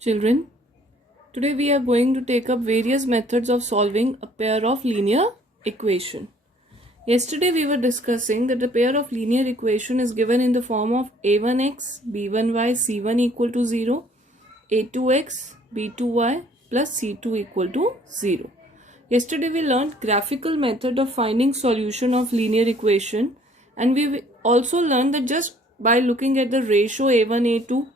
Children, today we are going to take up various methods of solving a pair of linear equation. Yesterday we were discussing that the pair of linear equation is given in the form of a1x, b1y, c1 equal to 0, a2x, b2y plus c2 equal to 0. Yesterday we learned graphical method of finding solution of linear equation, and we also learned that just by looking at the ratio a1, a2,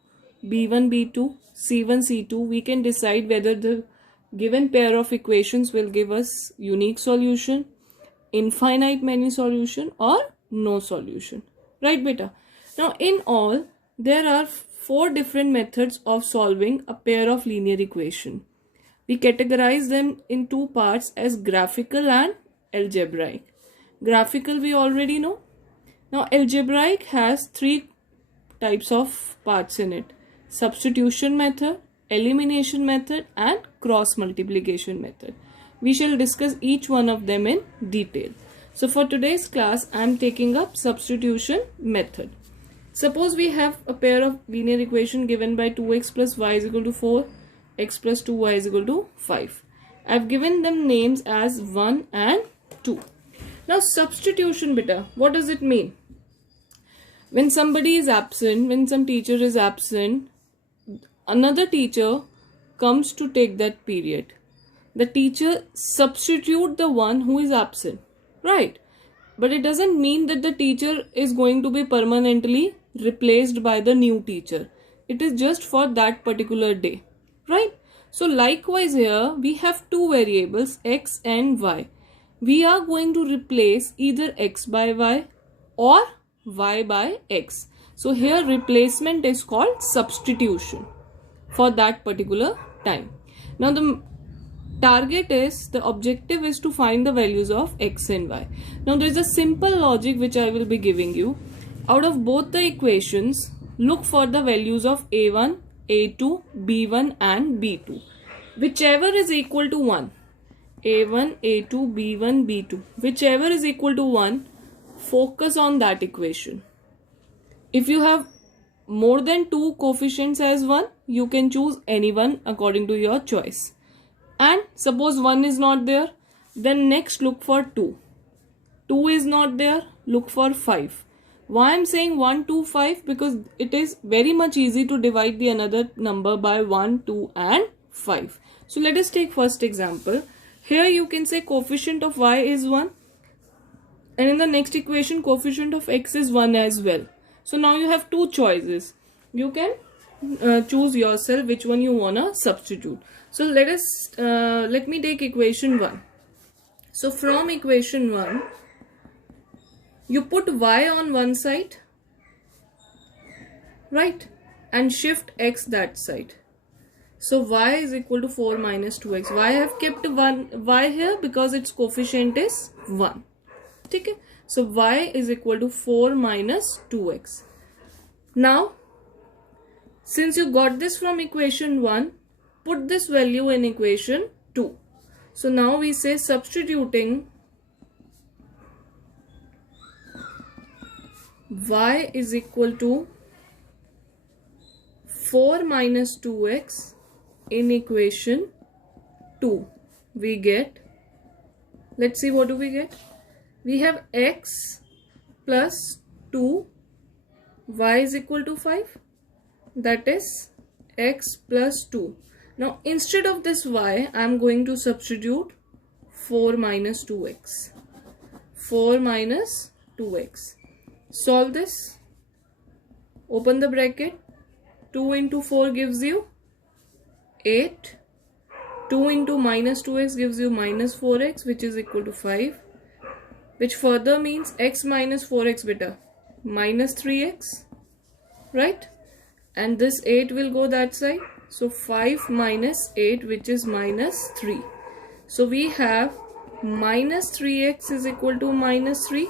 b1, b2, c1, c2, we can decide whether the given pair of equations will give us unique solution, infinite many solution or no solution. Right, beta? Now in all, there are 4 different methods of solving a pair of linear equation. We categorize them in 2 parts as graphical and algebraic. Graphical we already know. Now algebraic has 3 types of parts in it: substitution method, elimination method and cross multiplication method. We shall discuss each one of them in detail. So for today's class I am taking up substitution method. Suppose we have a pair of linear equation given by 2x plus y is equal to 4, x plus 2y is equal to 5. I have given them names as 1 and 2. Now substitution beta, what does it mean? When somebody is absent, when some teacher is absent, another teacher comes to take that period. The teacher substitute the one who is absent, right? But it doesn't mean that the teacher is going to be permanently replaced by the new teacher. It is just for that particular day, right? So likewise here we have 2 variables x and y. We are going to replace either x by y or y by x. So here replacement is called substitution for that particular time. Now the objective is to find the values of x and y. Now there is a simple logic which I will be giving you. Out of both the equations, look for the values of a1, a2, b1 and b2. Whichever is equal to 1, a1, a2, b1, b2, whichever is equal to 1, focus on that equation. If you have more than 2 coefficients as 1, you can choose any one according to your choice. And suppose 1 is not there, then next look for 2. 2 is not there, look for 5. Why I am saying 1, 2, 5? Because it is very much easy to divide the another number by 1, 2 and 5. So let us take first example. Here you can say coefficient of y is 1. And in the next equation coefficient of x is 1 as well. So now you have 2 choices. You can choose yourself which one you wanna substitute. So let me take equation 1. So from equation 1, you put y on one side, right, and shift x that side. So y is equal to 4 minus 2x. Why I have kept y here? Because its coefficient is 1. Okay? So y is equal to 4 minus 2x. Now, since you got this from equation 1, put this value in equation 2. So now we say substituting y is equal to 4 minus 2x in equation 2. We get, let's see what do we get. We have x plus 2, y is equal to 5. That is x plus 2. Now instead of this y, I am going to substitute 4 minus 2x. 4 minus 2x. Solve this. Open the bracket. 2 into 4 gives you 8. 2 into minus 2x gives you minus 4x, which is equal to 5. Which further means x minus 4x beta, minus 3x, right? And this 8 will go that side. So 5 minus 8, which is minus 3. So we have minus 3x is equal to minus 3,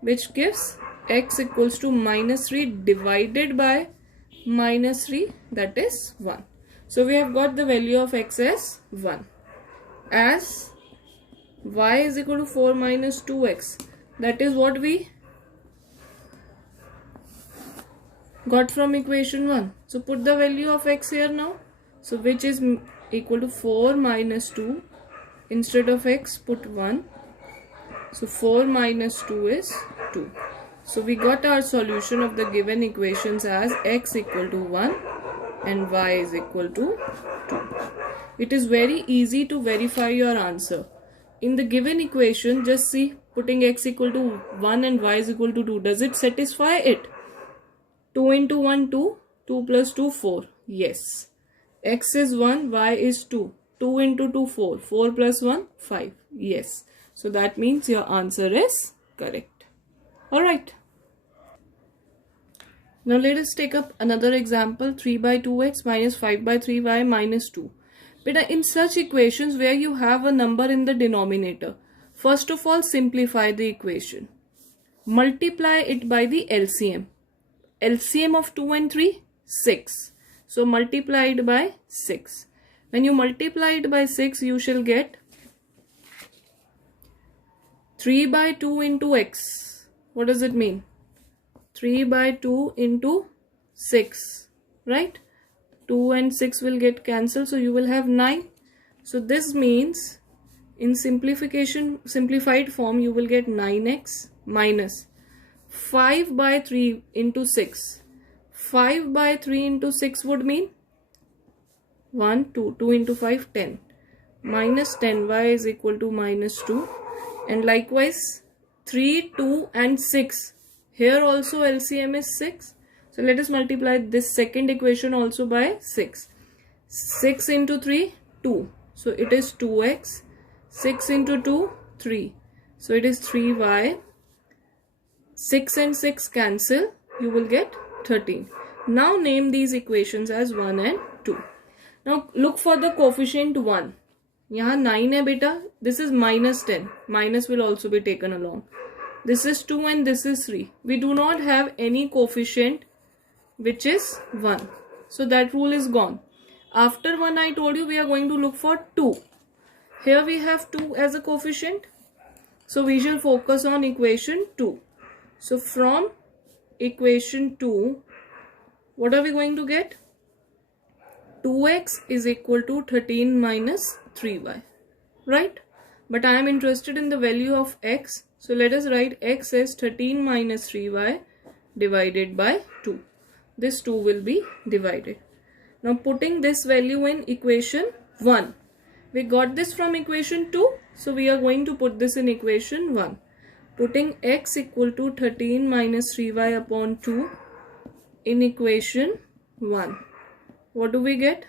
which gives x equals to minus 3 divided by minus 3, that is 1. So we have got the value of x as 1. As y is equal to 4 minus 2x. That is what we got from equation 1. So put the value of x here now. So which is equal to 4 minus 2. Instead of x, put 1. So 4 minus 2 is 2. So we got our solution of the given equations as x equal to 1 and y is equal to 2. It is very easy to verify your answer. In the given equation, just see, putting x equal to 1 and y is equal to 2. Does it satisfy it? 2 into 1, 2. 2 plus 2, 4. Yes. X is 1, y is 2. 2 into 2, 4. 4 plus 1, 5. Yes. So that means your answer is correct. Alright. Now let us take up another example. 3 by 2x minus 5 by 3y minus 2. But in such equations where you have a number in the denominator, first of all simplify the equation. Multiply it by the LCM. LCM of 2 and 3? 6. So multiply it by 6. When you multiply it by 6, you shall get 3 by 2 into x. What does it mean? 3 by 2 into 6. Right? 2 and 6 will get cancelled. So you will have 9. So this means in simplified form, you will get 9x minus 5 by 3 into 6. 5 by 3 into 6 would mean 1, 2. 2 into 5, 10. Minus 10, y is equal to minus 2. And likewise, 3, 2 and 6. Here also LCM is 6. So let us multiply this second equation also by 6. 6 into 3, 2. So it is 2x. 6 into 2, 3. So it is 3y. 6 and 6 cancel. You will get 13. Now name these equations as 1 and 2. Now look for the coefficient 1. यहाँ 9 है बेटा. This is minus 10. Minus will also be taken along. This is 2 and this is 3. We do not have any coefficient which is 1. So that rule is gone. After 1 I told you we are going to look for 2. Here we have 2 as a coefficient. So we shall focus on equation 2. So from equation 2, what are we going to get? 2x is equal to 13 minus 3y. Right? But I am interested in the value of x. So let us write x as 13 minus 3y divided by 2. This 2 will be divided. Now putting this value in equation 1. We got this from equation 2. So we are going to put this in equation 1. Putting x equal to 13 minus 3y upon 2 in equation 1. What do we get?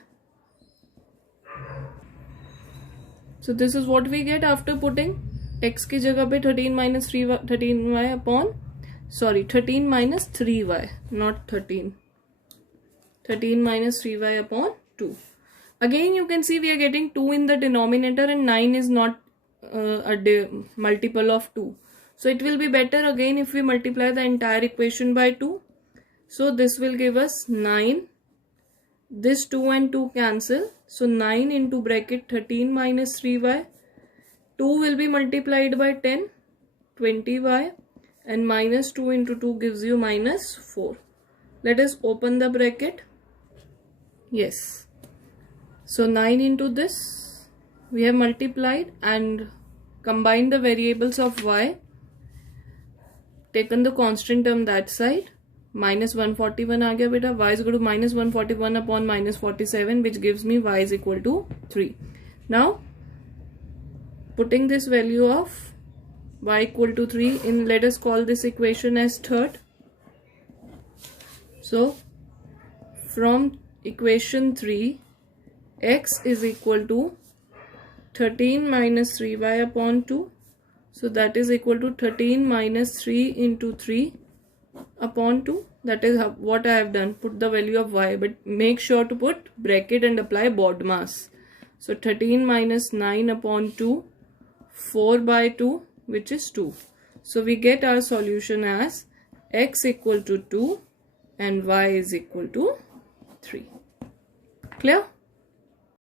So this is what we get after putting x की जगह पे 13 minus 13y upon 13 minus 3y, not 13. 13 minus 3y upon 2. Again you can see we are getting 2 in the denominator and 9 is not a multiple of 2. So it will be better again if we multiply the entire equation by 2. So this will give us 9. This 2 and 2 cancel. So 9 into bracket 13 minus 3y. 2 will be multiplied by 10. 20y. And minus 2 into 2 gives you minus 4. Let us open the bracket. Yes. So 9 into this. We have multiplied and combined the variables of y. Taken the constant term that side. Minus 141 आ गया बेटा. Y is equal to minus 141 upon minus 47, which gives me y is equal to 3. Now putting this value of y equal to 3 in, let us call this equation as third. So from equation 3, x is equal to 13 minus 3y upon 2. So that is equal to 13 minus 3 into 3 upon 2. That is what I have done. Put the value of y, but make sure to put bracket and apply BODMAS. So 13 minus 9 upon 2, 4 by 2, which is 2. So we get our solution as x equal to 2 and y is equal to 3. Clear?